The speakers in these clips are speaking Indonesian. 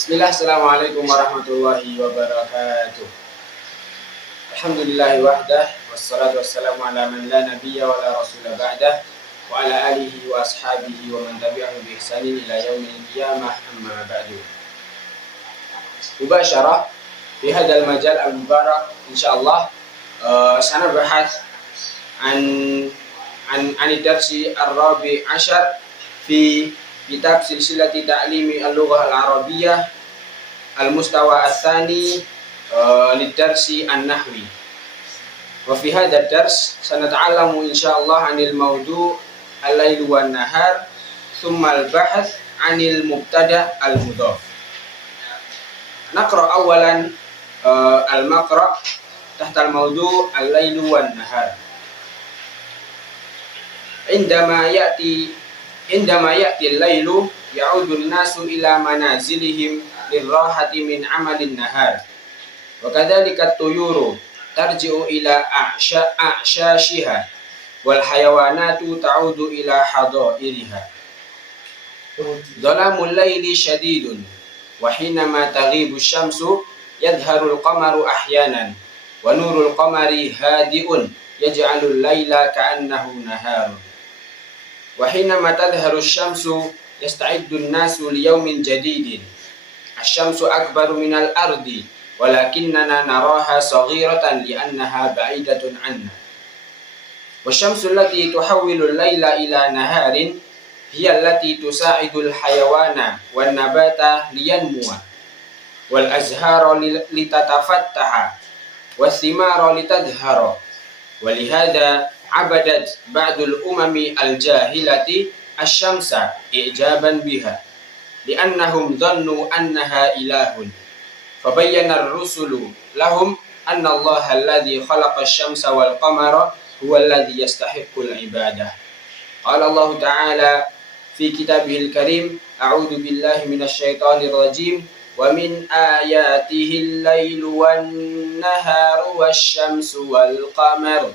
Bismillah, assalamualaikum warahmatullahi wabarakatuh. Alhamdulillahi wahdah, wassalatu wassalamu ala man la nabiyya wa la rasula ba'dah, wa ala alihi wa ashabihi wa man tabi'ahum bi ihsanin ila yaumil qiyamah, amma ba'du. Mubasyarah fi hadzal majal al-mubarak insyaallah sana bahas an darsi ar-rabi' ashar fi kitab silsilati ta'limi al-lughah al-arabiyyah al-mustawa ats-tsani lidarsi an-nahwi. Wa fi hadzal dars sanata'allamu insyaallah 'anil mawdu' al-lail wan nahar thumma al-bahth 'anil mubtada' al-mudhaf. Naqra awalan al-maqra' tahta al-mawdu' al-lail wan nahar. Indama ya'ti al-lailu ya'udu an-nasu ila manazilihim lirrahati min 'amalin nahar. Wa kadzalika at-tuyuru tarji'u ila a'shashiha wal hayawanatu ta'udu ila hadairiha. Dhalamul laili syadidun wa hinama taghibu asy-syamsu yadhharu al-qamaru ahyanan wa nurul qamari hadi'un yaj'alul laila ka'annahu naharun. Wa hinama tadhharu asy-syamsu yasta'iddu an-nasu li yawmin jadidin. Asy-syamsu akbaru minal ardi walakinnana naraha saghiratan li'annaha ba'idatun 'anna. Wasy-syamsu allati tuhawwilu al-laila ila naharin hiya allati tusa'idu al-hayawana wan nabata liyanmuwa wal azhara litatafattaha was thimara litadhhara. Walihada abadat ba'dul umami al-jahilati asy-syamsa i'jaban biha li'annahum dhannu annaha ilahun. Fabayyana ar-rusulu lahum anna Allah alladhi khalaqa asy-syamsa wal qamara huwa alladhi yastahiqqul ibadah. Qala Allah Ta'ala fi kitabihil karim, a'udzu billahi minasy syaithanir rajim, wa min ayatihi al-lailu wan-naharu wasyamsu wal qamaru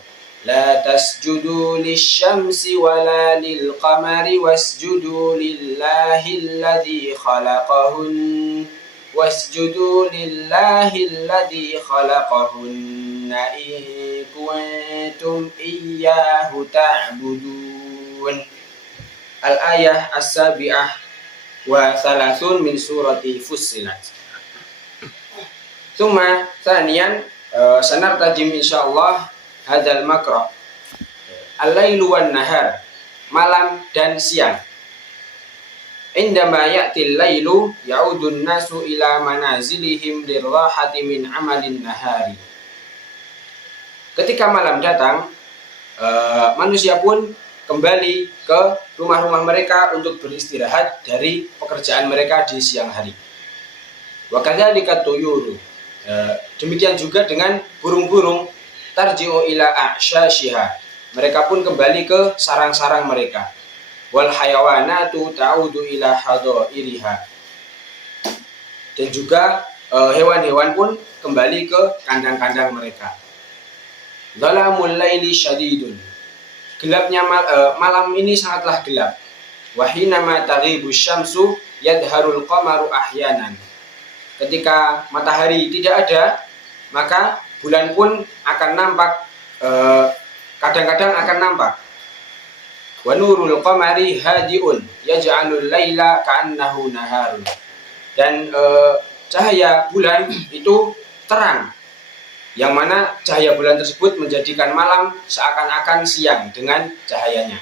la tasjudu lisyamsi wala lilqamari wasjudu lillahi alladhi khalaqahun wasjudu lillahi alladhi khalaqahunna in kuntum iyyahu ta'budun. Al-ayah as-sabi'ah wa thalathun min surati Fussilat. Tsumma tsaniyan sanartajim insyaallah hadzal maqra' al-lailu wan nahar, malam dan siang. Indama ya'til lailu ya'udun nasu ila manazilihim lirrahati min amalin nahari. Ketika malam datang, manusia pun kembali ke rumah-rumah mereka untuk beristirahat dari pekerjaan mereka di siang hari. Wa kadzalika tuyuru, demikian juga dengan burung-burung, tarji'u ila a'shashiha, mereka pun kembali ke sarang-sarang mereka. Wal hayawanatu ta'udu ila hadairiha, dan juga hewan-hewan pun kembali ke kandang-kandang mereka. Dhalamul laili syadidun, gelapnya malam ini sangatlah gelap. Wa hinama taghibu asy-syamsu yadharul qamaru ahyanan, ketika matahari tidak ada maka bulan pun akan nampak, kadang-kadang akan nampak. Wa nurul qamari hadi'un yaj'alul laila ka'annahu naharun, dan cahaya bulan itu terang, yang mana cahaya bulan tersebut menjadikan malam seakan-akan siang dengan cahayanya.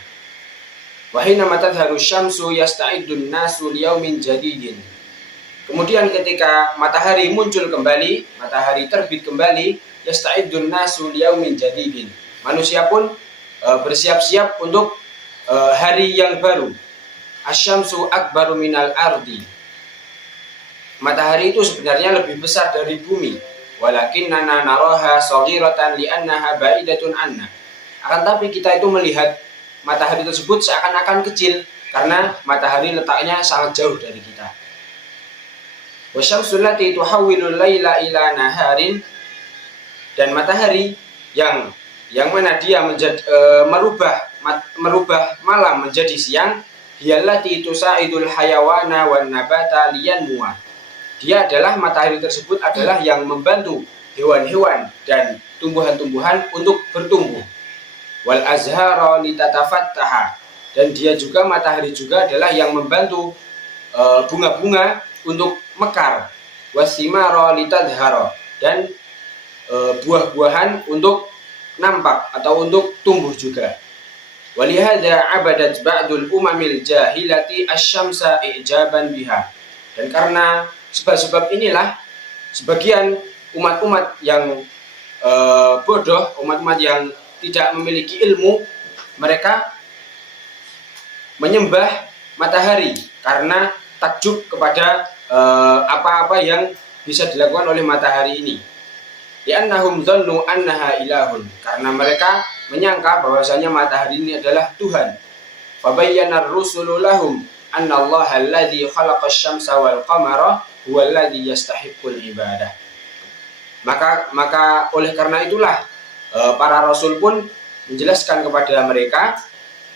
Wa hina matadharu syamsu yasta'iddun nasu liyaumin jadidin, kemudian ketika matahari muncul kembali, matahari terbit kembali, yasta'iddun nasu liyaumin jadidin, manusia pun bersiap-siap untuk hari yang baru. Asy-syamsu akbaru minal ardi, matahari itu sebenarnya lebih besar dari bumi. Walakinnana naraha saghiratan li'annaha ba'idatun 'anna, akan tapi kita itu melihat matahari tersebut seakan-akan kecil karena matahari letaknya sangat jauh dari kita. Wasyamsu allati tuhawwilul laila ila naharin, dan matahari yang mana dia merubah malam menjadi siang, hiyallati tusaidul hayawana wan nabata liyanmuwa, dia adalah matahari tersebut adalah yang membantu hewan-hewan dan tumbuhan-tumbuhan untuk bertumbuh. Wal azhara litatafattaha, dan dia juga matahari juga adalah yang membantu bunga-bunga untuk mekar. Wasimara litadhara, dan buah-buahan untuk nampak atau untuk tumbuh juga. Walihada abadat ba'dul umamil jahilati asyamsa ijaban biha, dan karena sebab-sebab inilah sebagian umat-umat yang bodoh, umat-umat yang tidak memiliki ilmu, mereka menyembah matahari karena takjub kepada apa-apa yang bisa dilakukan oleh matahari ini. Li'annahum dhannu annaha ilahun, karena mereka menyangka bahwasanya matahari ini adalah Tuhan. Fabayyana ar-rusulu lahum anna Allah alladhi khalaqa asy-syamsa wal qamara huwa alladhi yastahiqqul ibadah. Maka oleh karena itulah para rasul pun menjelaskan kepada mereka,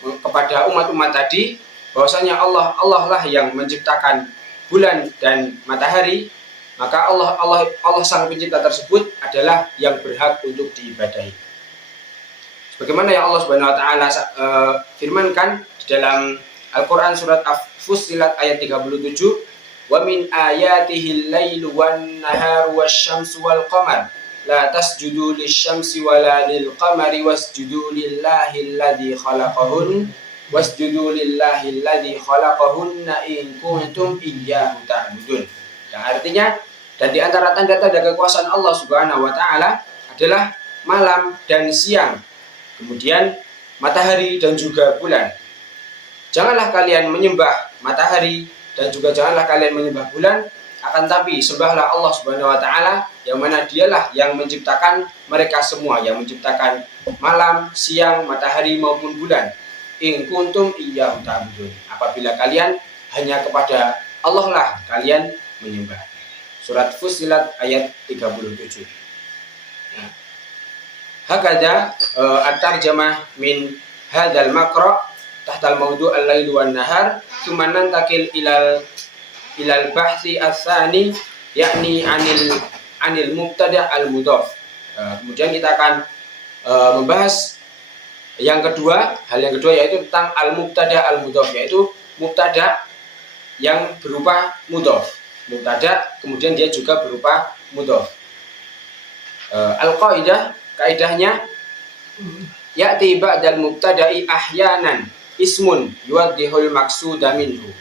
kepada umat-umat tadi, bahwasanya Allah lah yang menciptakan bulan dan matahari. Maka Allah sang pencipta tersebut adalah yang berhak untuk diibadahi. Bagaimana yang Allah Subhanahu wa taala firmankan di dalam Al-Qur'an surat Fussilat ayat 37, "Wa min ayatihi al-lailu wan-naharu wasyamsu wal-qamar la tasjudu lisyamsi wala lil-qamari wasjudu lillahi alladzi khalaqahun wasjudu lillahi alladzi khalaqahunna in kuntum iyyahu ta'budun." Yang artinya, dan di antara tanda-tanda kekuasaan Allah Subhanahu wa taala adalah malam dan siang, kemudian matahari dan juga bulan. Janganlah kalian menyembah matahari dan juga janganlah kalian menyembah bulan, akan tapi sembahlah Allah Subhanahu wa taala yang mana dialah yang menciptakan mereka semua, yang menciptakan malam, siang, matahari maupun bulan. In kuntum iyyahu ta'budun, apabila kalian hanya kepada Allah lah kalian menyembah. Surat Fussilat ayat 37. Nah, hakadha at-tarjamah min hadzal maqra tahtal mawdu' al-lail wan nahar, thumma nantakil ilal bahthi ats-tsani yakni anil mubtada' al-mudhaf. Kemudian kita akan membahas yang kedua, hal yang kedua yaitu tentang al-mubtada' al-mudhaf, yaitu mubtada' yang berupa mudhaf. Mubtada kemudian dia juga berupa mudhaf. Al-qaidah, kaidahnya, ya'ti ba'dal mubtada'i ahyanan ismun yuwaddihul maqsuda minhu.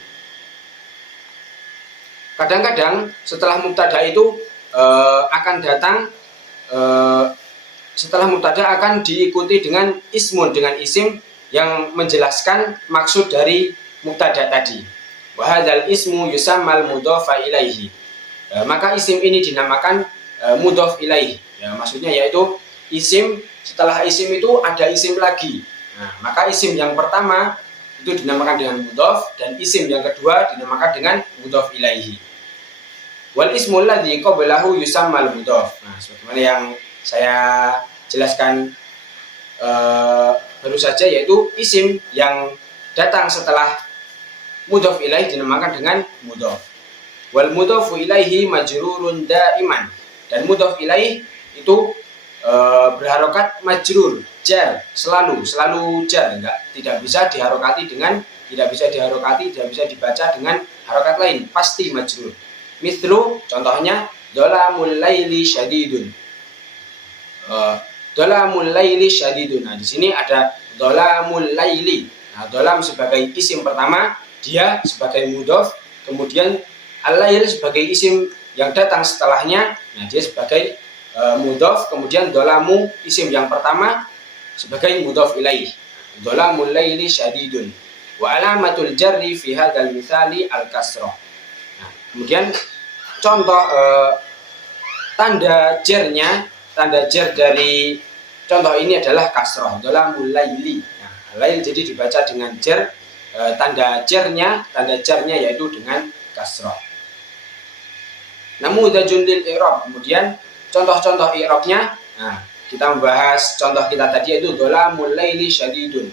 Kadang-kadang setelah mubtada itu akan datang setelah mubtada akan diikuti dengan ismun, dengan isim yang menjelaskan maksud dari mubtada tadi. Wa hadzal ismu yusammal mudhafa ilaihi. Maka isim ini dinamakan mudhaf ilaihi. Ya, maksudnya yaitu isim, setelah isim itu ada isim lagi. Nah, maka isim yang pertama itu dinamakan dengan mudhaf dan isim yang kedua dinamakan dengan mudhaf ilaihi. Wal ismul ladzi qablahu yusammal mudhaf. Nah, sebagaimana yang saya jelaskan baru saja, yaitu isim yang datang setelah mudhaf ilaih dinamakan dengan mudhaf. Wal mudhafu ilaihi majrurun daiman, dan mudhaf ilaih itu berharokat majrur, jar, selalu jar, tidak bisa diharokati, tidak bisa dibaca dengan harokat lain, pasti majrur. Mithlu, contohnya, dhalamul laili syadidun. Dhalamul laili syadidun. Nah, di sini ada dhalamul laili. Nah, dhalam sebagai isim pertama, dia sebagai mudhaf, kemudian al-lail sebagai isim yang datang setelahnya, nah dia sebagai mudhaf, kemudian dhalamu isim yang pertama sebagai mudhaf ilaih. Dhalamul laili syadidun. Wa alamatul jarri fi hadzal mitsali al-kasrah. Nah, kemudian contoh tanda jar dari contoh ini adalah kasrah, dhalamul laili. Nah, lail jadi dibaca dengan jar. Tanda jarnya yaitu dengan kasrah. Namudajun lil i'rab, kemudian contoh-contoh i'rabnya. Nah, kita membahas contoh kita tadi yaitu dhalamul laili syadidun.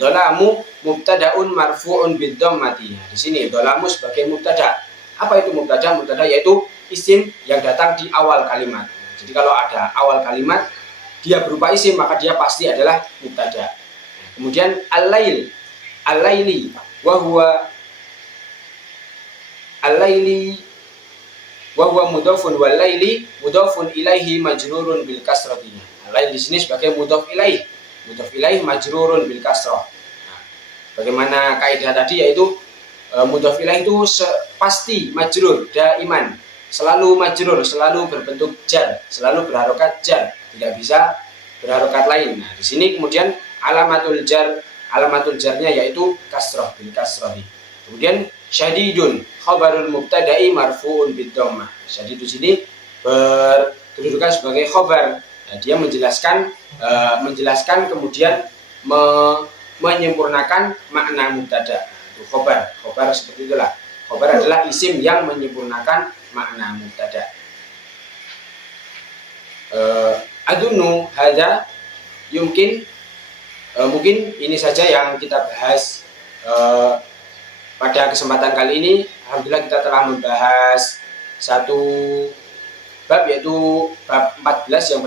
Dhalamu mubtada'un marfu'un bid-dhammati. Nah, di sini dhalamu sebagai mubtada, Apa itu mubtada? Mubtada yaitu isim yang datang di awal kalimat. Jadi kalau ada awal kalimat dia berupa isim, maka dia pasti adalah mubtada. Kemudian al-lail, al-laili wa huwa al-laili wa huwa mudhafun wal laili mudhafun ilaihi majrurun bil kasrati. Al-lail di sini sebagai mudhaf ilaih. Mudhaf ilaih majrurun bil kasrah. Nah, bagaimana kaidah tadi yaitu mudhaf ilaih itu pasti majrur daiman, selalu majrur, selalu berbentuk jar, selalu berharokat jar, tidak bisa berharokat lain. Nah, di sini kemudian alamatul jarnya yaitu kasroh bil kasrohi. Kemudian syadidun khabarul mubtada'i marfu'un bid dhammah. Syadid di sini berkedudukan sebagai khabar. Nah, dia menjelaskan kemudian menyempurnakan makna mubtada. Itu khabar seperti itulah. Khabar adalah isim yang menyempurnakan makna mubtada. Adunnu hadza yumkin. Mungkin ini saja yang kita bahas pada kesempatan kali ini. Alhamdulillah kita telah membahas satu bab, yaitu bab 14 yang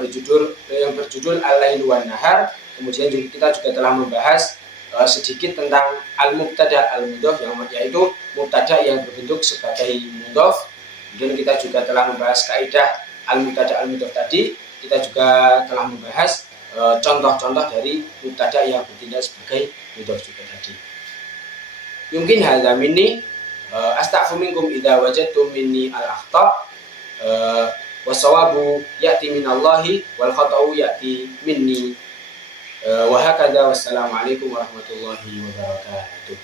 berjudul Al-Lail wan Nahar. Kemudian kita juga telah membahas sedikit tentang al-mubtada al-mudhaf, yaitu mubtada yang berbentuk sebagai mudhaf. Kemudian kita juga telah membahas kaidah al-mubtada al-mudhaf tadi. Kita juga telah membahas contoh-contoh dari mubtada yang bertindak sebagai mudhaf juga tadi. Mungkin hadza minni astaghfiru minkum idza wajadtum minni al-akhta was-sawabu ya'ti minallahi wal khata'u ya'ti minni wa hakadza. Wassalamu alaikum warahmatullahi wabarakatuh.